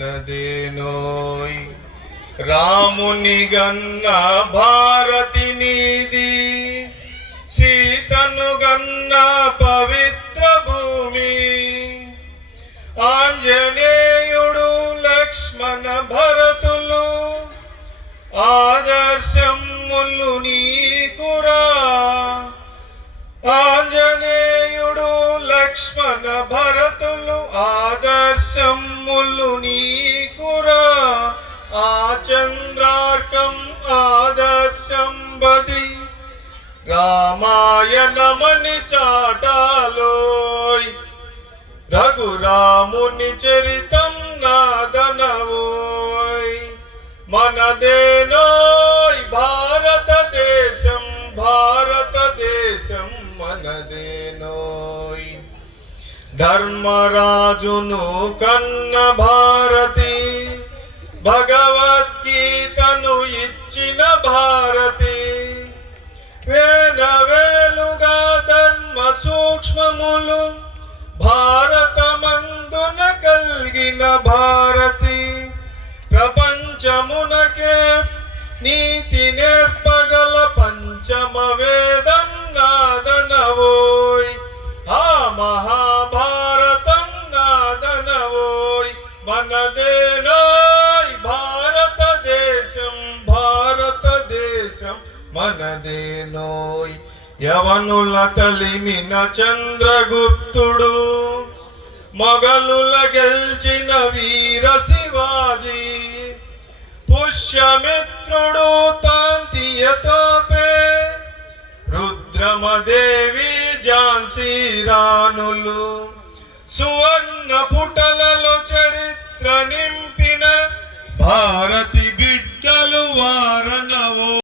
మనదేనోయ్. రాముని గన్న భారతి నీది, సీతను గన్న పవిత్ర భూమి. ఆంజనేయుడు లక్ష్మణ భరతులు ఆదర్శములు నీకురా. ఆంజనేయుడు లక్ష్మణ భరతులు ఆదర్శములు నీకురా. ఆ చంద్రార్కం ఆదర్శం బది రామాయణమని చాటాలోయ్. రఘురాముని చరితం నాదనవోయ్. మనదేనోయ్ భారతదేశం, భారతదేశం మనదేనోయ్. ధర్మరాజును కన్న భారతి, భగవద్గీతను ఇచ్చిన భారతి. వేలవేలుగా ధర్మ సూక్ష్మములు భారతమందున కల్గిన భారతి. ప్రపంచమునకే నీతి నేర్పగల పంచమ వేదం నాదనవోయ్. ఆ మహాభారతం నాదనవోయ్. మనదేనోయ్ భారతదేశం, భారతదేశం మనదేనోయ్. యవనుల తలిమిన చంద్రగుప్తుడు, మొగలుల గెల్చిన వీర శివాజీ. పుష్యమిత్రుడు తాంతియతోపే, రుద్రమదేవి ఝాన్సీ రాణులు. సువర్ణ పుటలలో చరిత్ర నింపిన భారతి